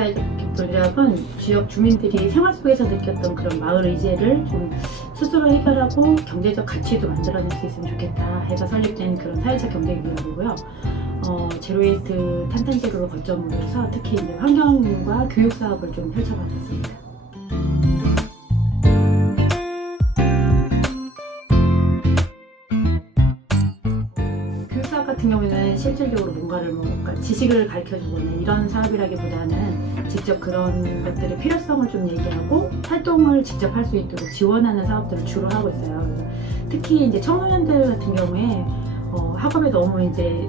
사회적 전략은 지역 주민들이 생활 속에서 느꼈던 그런 마을 의제를 좀 스스로 해결하고 경제적 가치도 만들어낼 수 있으면 좋겠다 해서 설립된 그런 사회적 경제기업이고요. 제로웨이스트 탄탄제로를 거점으로 해서 특히 이제 환경과 교육 사업을 좀 펼쳐봤습니다. 교육 사업 같은 경우에는 실질적으로 뭔가를 그러니까 지식을 가르쳐주거나 이런 사업이라기보다는 직접 그런 것들의 필요성을 좀 얘기하고 활동을 직접 할 수 있도록 지원하는 사업들을 주로 하고 있어요. 그래서 특히 이제 청소년들 같은 경우에 학업에 너무 이제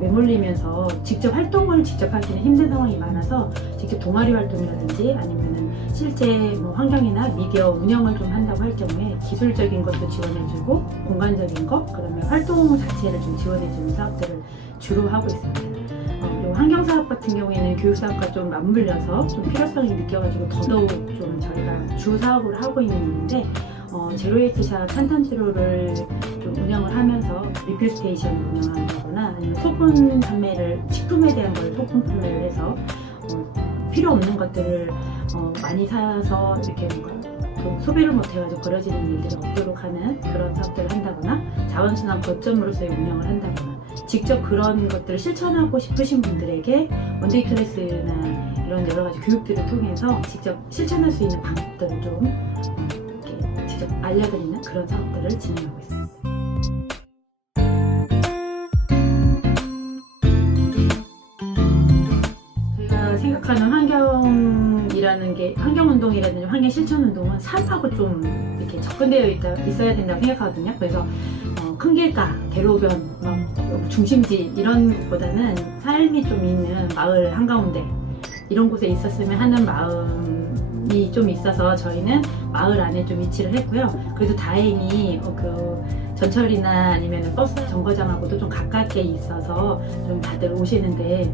매몰리면서 직접 활동을 직접 하기는 힘든 상황이 많아서 직접 동아리 활동이라든지 아니면은 실제 환경이나 미디어 운영을 좀 한다고 할 경우에 기술적인 것도 지원해주고 공간적인 것, 그러면 활동 자체를 좀 지원해주는 사업들을 주로 하고 있습니다. 그리고 환경사업 같은 경우에는 교육사업과 좀 맞물려서 좀 필요성이 느껴가지고 더더욱 좀 저희가 주 사업을 하고 있는 일인데 제로웨이스트샵 탄탄제로를 좀 운영을 하면서 리필 스테이션을 운영한다거나 아니면 소분 판매를 식품에 대한 걸 소분 판매를 해서 필요 없는 것들을 많이 사서 이렇게 뭔가 소비를 못해가지고 버려지는 일들이 없도록 하는 그런 사업들을 한다거나 자원순환 거점으로서의 운영을 한다거나 직접 그런 것들을 실천하고 싶으신 분들에게 원데이 클래스나 이런 여러 가지 교육들을 통해서 직접 실천할 수 있는 방법들을 좀 직접 알려드리는 그런 사업들을 진행하고 있습니다. 저희가 생각하는 환경이라는 게 환경운동이라든지 환경실천운동은 삶하고 좀 이렇게 접근되어 있어야 된다고 생각하거든요. 그래서 큰 길가, 대로변, 중심지 이런 것보다는 삶이 좀 있는 마을 한가운데 이런 곳에 있었으면 하는 마음이 좀 있어서 저희는 마을 안에 좀 위치를 했고요. 그래도 다행히 전철이나 아니면 버스 정거장하고도 좀 가깝게 있어서 좀 다들 오시는데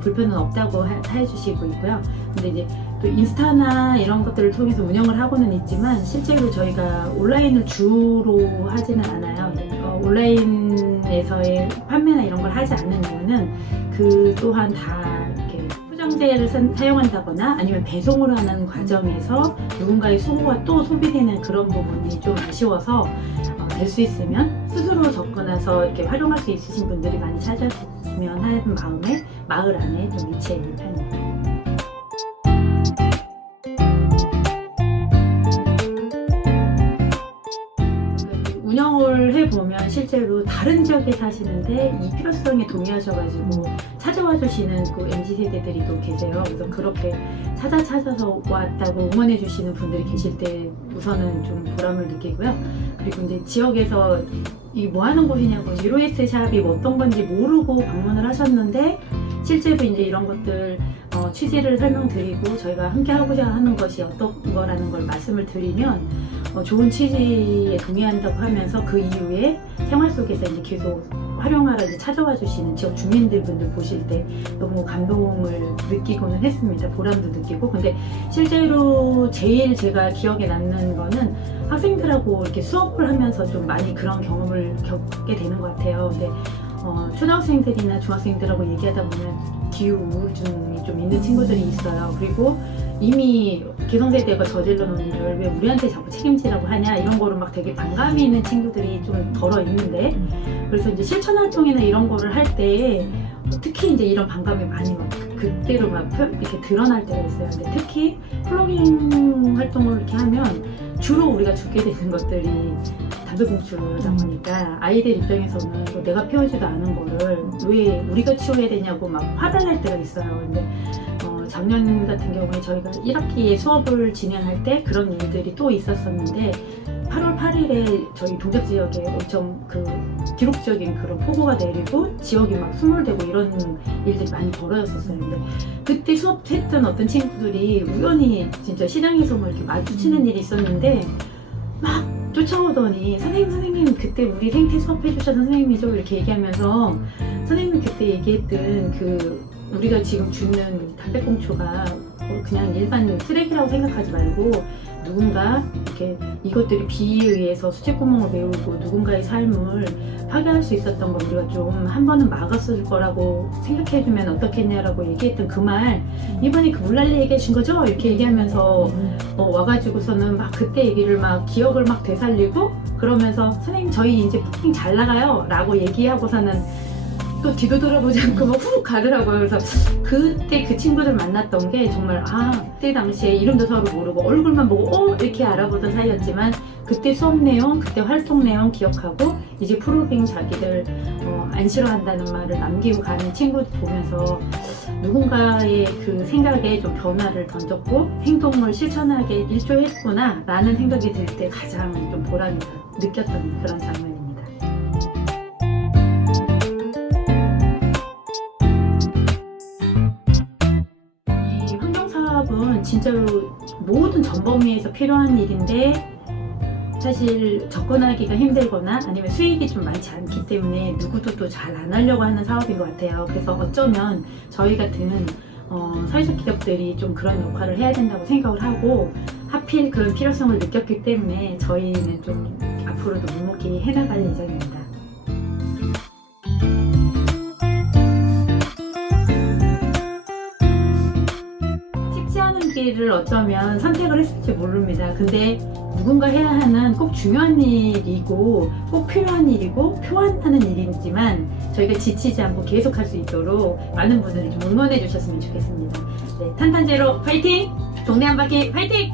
불편은 없다고 해주시고 있고요. 근데 이제 또 인스타나 이런 것들을 통해서 운영을 하고는 있지만 실제로 저희가 온라인을 주로 하지는 않아요. 온라인에서의 판매나 이런 걸 하지 않는 이유는 그 또한 다 이렇게 포장재를 사용한다거나 아니면 배송을 하는 과정에서 누군가의 수고가 또 소비되는 그런 부분이 좀 아쉬워서 될 수 있으면 스스로 접근해서 이렇게 활용할 수 있으신 분들이 많이 찾았으면 하는 마음에 마을 안에 좀 위치해 있는 편입니다. 운영을 해보면 실제로 다른 지역에 사시는데 이 필요성에 동의하셔가지고 찾아와 주시는 그 MZ세대들이 또 계세요. 그래서 그렇게 찾아서 왔다고 응원해 주시는 분들이 계실 때 우선은 좀 보람을 느끼고요. 그리고 이제 지역에서 이게 뭐 하는 곳이냐고 제로웨이스트 샵이 어떤 건지 모르고 방문을 하셨는데 실제로 이제 이런 것들 취지를 설명드리고 저희가 함께 하고자 하는 것이 어떤 거라는 걸 말씀을 드리면 좋은 취지에 동의한다고 하면서 그 이후에 생활 속에서 이제 계속 활용하러 이제 찾아와 주시는 지역 주민분들 보실 때 너무 감동을 느끼고는 했습니다. 보람도 느끼고. 근데 실제로 제일 제가 기억에 남는 거는 학생들하고 이렇게 수업을 하면서 좀 많이 그런 경험을 겪게 되는 것 같아요. 근데 초등학생들이나 중학생들하고 얘기하다 보면 기후 우울증이 좀 있는 친구들이 있어요. 그리고 이미 기성세대가 저질러 놓은 일을 왜 우리한테 자꾸 책임지라고 하냐 이런 거를 막 되게 반감이 있는 친구들이 좀 덜어 있는데 그래서 이제 실천 활동이나 이런 거를 할 때 특히 이제 이런 반감이 많이 막 그때로 막 이렇게 드러날 때가 있어요. 근데 특히 플로깅 활동을 이렇게 하면 주로 우리가 주게 되는 것들이 담배꽁초다 보니까 아이들 입장에서는 내가 피우지도 않은 거를 왜 우리가 치워야 되냐고 막 화를 낼 때가 있어요. 근데 작년 같은 경우에 저희가 1학기에 수업을 진행할 때 그런 일들이 또 있었었는데 8월 8일에 저희 동작 지역에 엄청 기록적인 그런 폭우가 내리고 지역이 막 수몰되고 이런 일들이 많이 벌어졌었어요. 근데 그때 수업했던 어떤 친구들이 우연히 진짜 시장에서 뭐 이렇게 마주치는 일이 있었는데 막 쫓아오더니 선생님 그때 우리 생태 수업해 주셨던 선생님이죠 이렇게 얘기하면서 선생님이 그때 얘기했던 우리가 지금 주는 담배꽁초가 그냥 일반 쓰레기라고 생각하지 말고 누군가 이렇게 이것들이 비에 의해서 수채구멍을 메우고 누군가의 삶을 파괴할 수 있었던 거 우리가 좀 한 번은 막았을 거라고 생각해주면 어떻겠냐라고 얘기했던 그 말 이번에 그 물난리 얘기하신 거죠? 이렇게 얘기하면서 와가지고서는 막 그때 얘기를 막 기억을 막 되살리고 그러면서 선생님 저희 이제 부킹 잘 나가요 라고 얘기하고서는 또 뒤도 돌아보지 않고 막 훅 가더라고요. 그래서 그때 그 친구들 만났던 게 정말 그때 당시에 이름도 서로 모르고 얼굴만 보고 이렇게 알아보던 사이였지만 그때 수업 내용, 그때 활동 내용 기억하고 이제 프로그램 자기들 안 싫어한다는 말을 남기고 가는 친구들 보면서 누군가의 그 생각에 좀 변화를 던졌고 행동을 실천하게 일조했구나 라는 생각이 들 때 가장 좀 보람이 느꼈던 그런 장면입니다. 사업은 진짜로 모든 전범위에서 필요한 일인데 사실 접근하기가 힘들거나 아니면 수익이 좀 많지 않기 때문에 누구도 또 잘 안 하려고 하는 사업인 것 같아요. 그래서 어쩌면 저희 같은 사회적 기업들이 좀 그런 역할을 해야 된다고 생각을 하고 하필 그런 필요성을 느꼈기 때문에 저희는 좀 앞으로도 묵묵히 해나갈 예정입니다. 길을 어쩌면 선택을 했을지 모릅니다. 근데 누군가 해야 하는 꼭 중요한 일이고 꼭 필요한 일이고 표한하는 일이지만 저희가 지치지 않고 계속 할 수 있도록 많은 분들이 좀 응원해 주셨으면 좋겠습니다. 네, 탄탄제로 파이팅! 동네 한 바퀴 파이팅!